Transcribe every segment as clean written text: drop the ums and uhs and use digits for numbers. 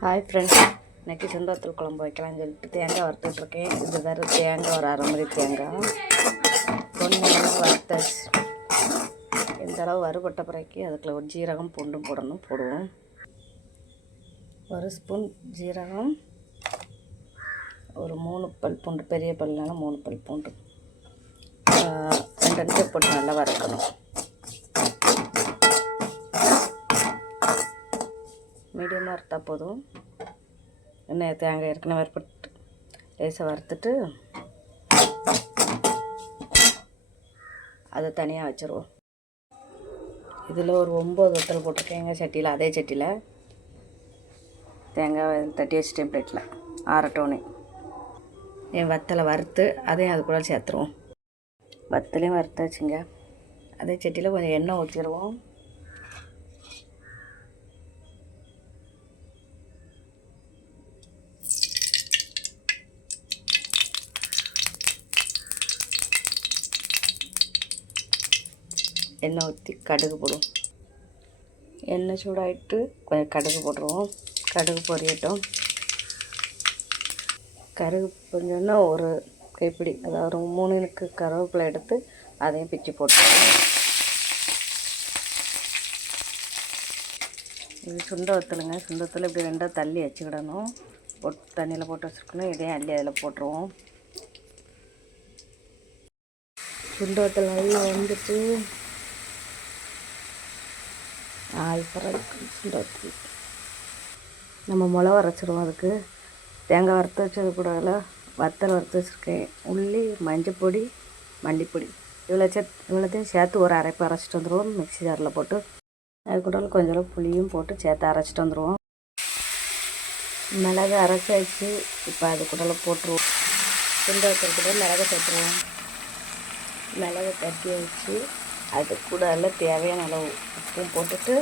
Hi friends, இன்றைக்கி சுண்டவத்தல் குழம்பு வைக்கலாம்னு சொல்லிட்டு தேங்காய் வறுத்துட்ருக்கேன். இது வேறு தேங்காய் ஒரு அரை மாதிரி தேங்காய் பொண்ணு வறுத்தாச்சு. இந்த அளவு வறுபட்ட பிறகு அதுக்குள்ள ஒரு ஜீரகம் பூண்டும் போடுவோம். ஒரு ஸ்பூன் ஜீரகம், ஒரு 3 பல் பூண்டு, பெரிய பல்னால 3 பல் பூண்டு, 2 போட்டு நல்லா வறுக்கணும். மீடியமாக வறுத்தா போதும். என்ன தேங்காய் ஏற்கனவே வறுப்பட்டு லேசாக வறுத்துட்டு அதை தனியாக வச்சுருவோம். இதில் ஒரு 9 வத்தல் போட்டிருக்கேங்க சட்டியில். அதே சட்டியில் தேங்காய் தட்டி வச்சுட்டேன் பிளேட்டில் ஆறட்டோனே. என் வத்தலை வறுத்து அதையும் அது கூட சேர்த்துருவோம். வத்தலையும் வறுத்தாச்சுங்க. அதே சட்டியில் கொஞ்சம் எண்ணெய் ஊற்றிடுவோம். எண்ணெய் ஊற்றி கடுகு போடுவோம். எண்ணெய் சூடாகிட்டு கொஞ்சம் கடுகு போட்டுருவோம். கடுகு பொரியட்டும். கடுகு பொரிஞ்சோன்னா ஒரு கைப்பிடி, அதாவது 3 கருவேப்பிலை எடுத்து அதையும் பிச்சு போட்டுருவோம். இது சுண்ட வத்தலுங்க. சுண்ட வத்தல் இப்படி 2 தள்ளி வச்சுக்கிடணும். தண்ணியில் போட்டு வச்சுருக்கணும். இதையும் அள்ளி அதில் போட்டுருவோம். சுண்ட வத்தல் நல்லா வந்துட்டு சுண்டவத்தல் நம்ம மிளகா அரைச்சிடுவோம். அதுக்கு தேங்காய் வறுத்து வச்சது கூட வத்தல் வறுத்து வச்சுருக்கேன். உள்ளி, மஞ்சப்பொடி, மல்லிப்பொடி இவ்வளோத்தையும் சேர்த்து ஒரு அரைப்பு அரைச்சிட்டு வந்துடுவோம். மிக்ஸி ஜாரில் போட்டு அது கூட கொஞ்சம் புளியும் போட்டு சேர்த்து அரைச்சிட்டு வந்துடுவோம். மிளகா அரைச்சி வச்சு இப்போ அது கூட போட்டுருவோம். சுண்டவத்தல் கூட மிளகா சேர்த்துருவோம். மிளகா தட்டி வச்சு அது கூட எல்லாம் தேவையான அளவு உப்பும் போட்டுட்டு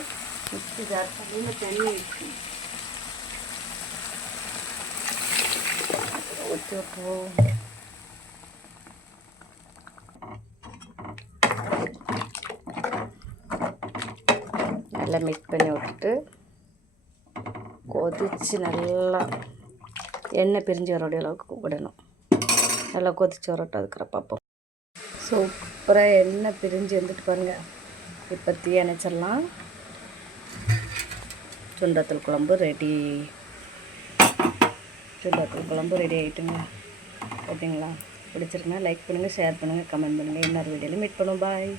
மிக்ஸி ஜார் தண்ணி ஊற்றி விட்டுருவோம். நல்லா மிக்ஸ் பண்ணி விட்டுட்டு கொதித்து நல்லா எண்ணெய் பிரிஞ்சு வரக்கூடிய அளவுக்கு விடணும். நல்லா கொதித்து வரட்டும். அதுக்கிற பார்ப்போம். சூப்பராக எண்ணெய் பிரிஞ்சு வந்துட்டு பாருங்கள். இப்போ தீ அணைச்சிடலாம். சுண்டவத்தல் குழம்பு ரெடி. சுண்டவத்தல் குழம்பு ரெடி ஆகிட்டுங்க. ஓகேங்களா? பிடிச்சிருக்குன்னா லைக் பண்ணுங்கள், ஷேர் பண்ணுங்கள், கமெண்ட் பண்ணுங்கள். இன்னொரு வீடியோவில் மீட் பண்ணுவோம். பாய்.